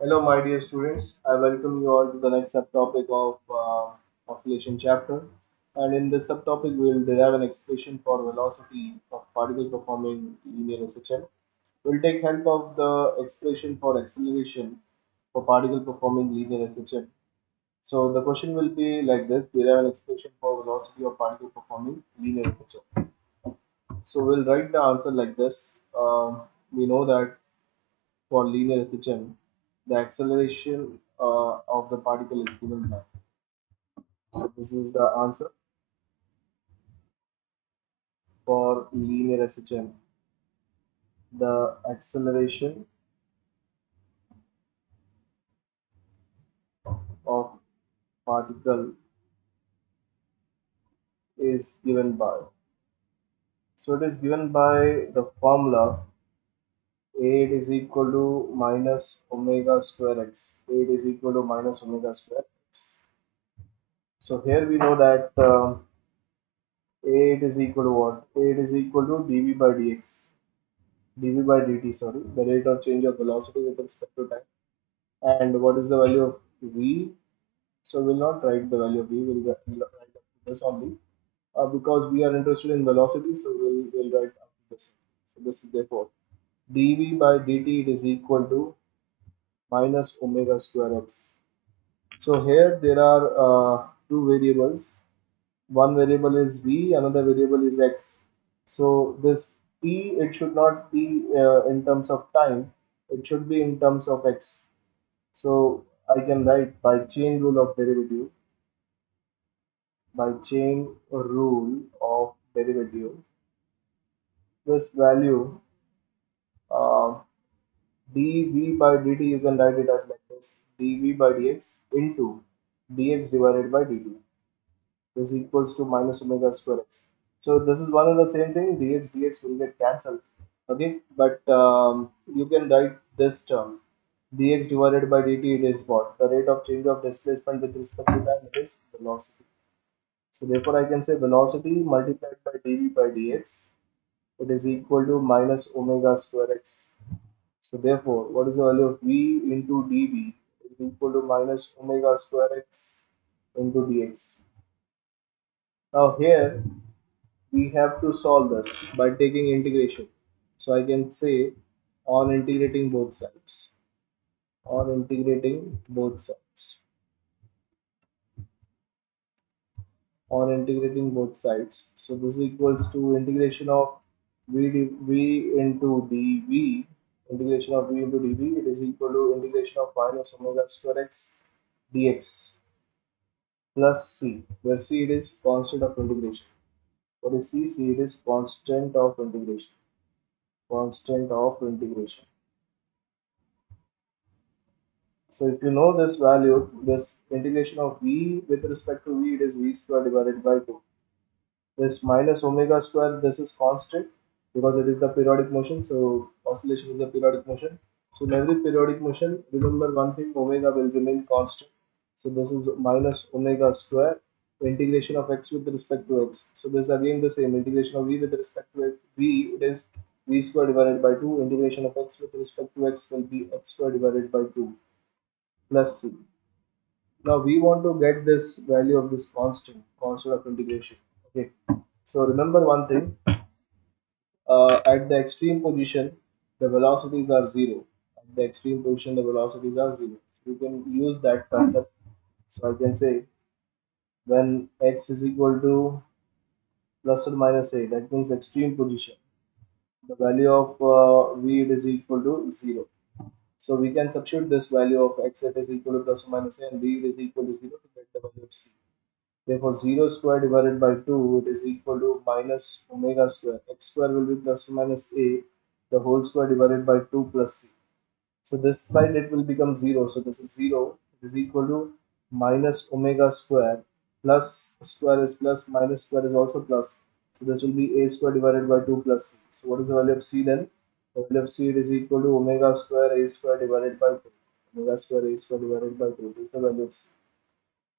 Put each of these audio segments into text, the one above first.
Hello, my dear students. I welcome you all to the next subtopic of oscillation chapter. And in this subtopic, we'll derive an expression for velocity of particle performing linear SHM. We'll take help of the expression for acceleration for particle performing linear SHM. So the question will be like this: derive an expression for velocity of particle performing linear SHM. So we'll write the answer like this. We know that for linear SHM, the acceleration of the particle is given by. So this is the answer for linear SHM. The acceleration of particle is given by. So it is given by the formula A is equal to minus omega square x. A is equal to minus omega square x. So here we know that A is equal to what? A is equal to dv by dx. dv by dt, sorry, the rate of change of velocity with respect to time. And what is the value of v? So we'll not write the value of v, we'll write up to this only because we are interested in velocity, so we'll write up to this. So this is therefore dv by dt it is equal to minus omega square x. So here there are two variables. One variable is v, another variable is x. So this t it should not be in terms of time, it should be in terms of x. So I can write by chain rule of derivative, this value uh, dv by dt you can write it as like this: dv by dx into dx divided by dt is equals to minus omega square x. So this is one and the same thing. Dx will get cancelled. Okay, but you can write this term dx divided by dt. It is what the rate of change of displacement with respect to time. It is velocity. So therefore, I can say velocity multiplied by dv by dx. It is equal to minus omega square x. So therefore, what is the value of v into dv is equal to minus omega square x into dx. Now here we have to solve this by taking integration. So I can say on integrating both sides, on integrating both sides, on integrating both sides. So this equals to integration of v into dv, integration of v into dv, it is equal to integration of minus omega square x dx plus c, where c it is constant of integration. What is c? C it is constant of integration, constant of integration. So if you know this value, this integration of v with respect to v, it is v square divided by 2. This minus omega square, this is constant because it is the periodic motion. So oscillation is a periodic motion. So in every periodic motion, remember one thing, omega will remain constant. So this is minus omega square integration of x with respect to x. So this is again the same integration of v with respect to v, it is v square divided by 2. Integration of x with respect to x will be x square divided by 2 plus c. Now we want to get this value of this constant of integration. Okay. So remember one thing, at the extreme position, the velocities are zero. At the extreme position, the velocities are zero. So you can use that concept. So I can say when x is equal to plus or minus a, that means extreme position. The value of v it is equal to zero. So we can substitute this value of x it is equal to plus or minus a and v it is equal to zero to get the value of c. Therefore, 0 square divided by 2 it is equal to minus omega square. X square will be plus or minus a, the whole square divided by 2 plus c. So this side it will become 0. So this is 0. It is equal to minus omega square. Plus square is plus, minus square is also plus. So this will be a square divided by 2 plus c. So what is the value of c then? The value of c it is equal to omega square a square divided by 2. Omega square a square divided by 2. This is the value of c.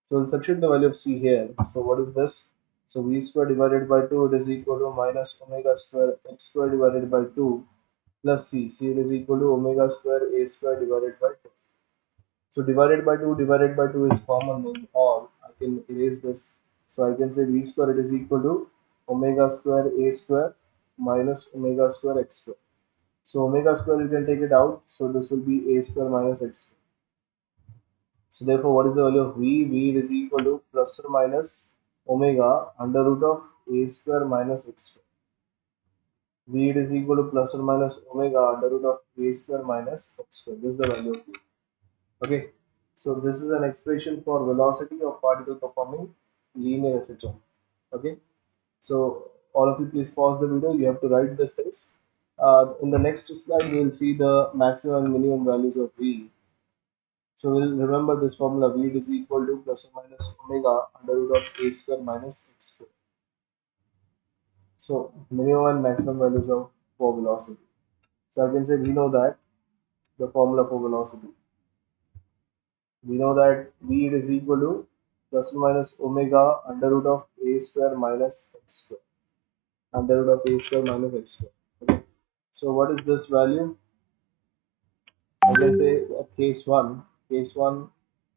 So we'll substitute the value of c here. So what is this? So v square divided by 2 it is equal to minus omega square x square divided by 2 plus c. C it is equal to omega square a square divided by 2. So divided by 2 is common in all. I can erase this. So I can say v square it is equal to omega square a square minus omega square x square. So omega square you can take it out. So this will be a square minus x square. So therefore what is the value of v? V is equal to plus or minus omega under root of a square minus x square. V is equal to plus or minus omega under root of a square minus x square. This is the value of v. Okay, so this is an expression for velocity of particle performing linear SHM. Okay, so all of you please pause the video. You have to write this things. In the next slide, we will see the maximum and minimum values of V. So we'll remember this formula V is equal to plus or minus omega under root of a square minus x square. So minimum and maximum values of for velocity. So I can say we know that the formula for velocity. We know that V is equal to plus or minus omega under root of a square minus x square. Under root of a square minus x square. Okay. So what is this value? I can say case 1. Case 1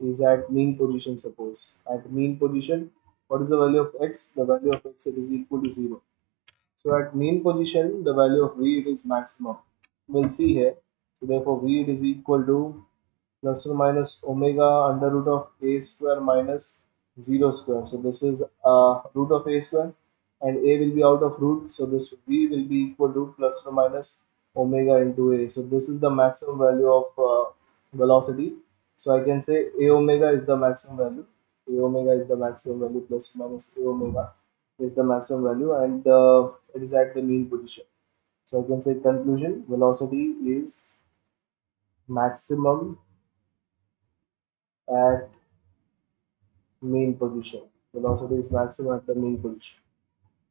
is at mean position, suppose. At mean position, what is the value of x? The value of x is equal to 0. So at mean position, the value of V is maximum. We'll see here. So therefore V is equal to plus or minus omega under root of a square minus 0 square. So this is root of a square and a will be out of root. So this v will be equal to plus or minus omega into a. So this is the maximum value of velocity. So I can say a omega is the maximum value. A omega is the maximum value plus or minus a omega is the maximum value and it is at the mean position. So I can say conclusion velocity is maximum at mean position. Velocity is maximum at the mean position.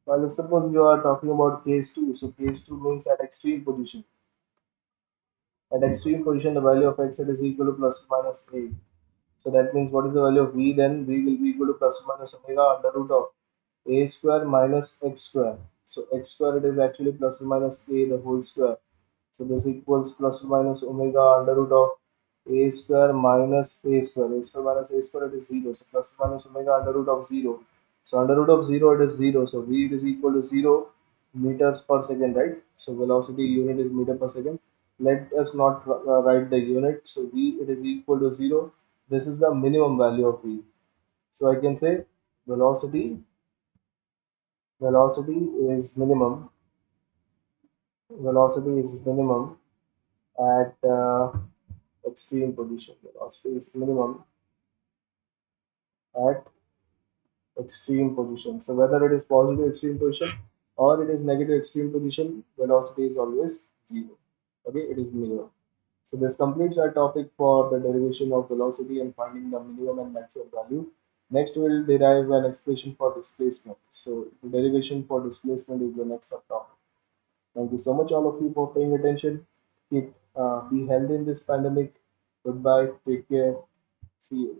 Well, if suppose you are talking about case 2, so case 2 means at extreme position. At extreme position, the value of x is equal to plus or minus 8. So that means what is the value of v then? V will be equal to plus or minus omega under root of a square minus x square. So x square it is actually plus or minus a the whole square. So this equals plus or minus omega under root of a square minus a square. A square minus a square it is 0. So plus or minus omega under root of 0. So under root of 0 it is 0. So v is equal to 0 meters per second, right? So velocity unit is meter per second. Let us not write the unit. So v it is equal to 0. This is the minimum value of v. So I can say velocity velocity is minimum. Velocity is minimum at extreme position. Velocity is minimum at extreme position. So whether it is positive extreme position or it is negative extreme position, velocity is always 0. Okay, it is minimum. So this completes our topic for the derivation of velocity and finding the minimum and maximum value. Next we will derive an expression for displacement. So the derivation for displacement is the next subtopic. Thank you so much all of you for paying attention. Keep be healthy in this pandemic. Goodbye. Take care. See you.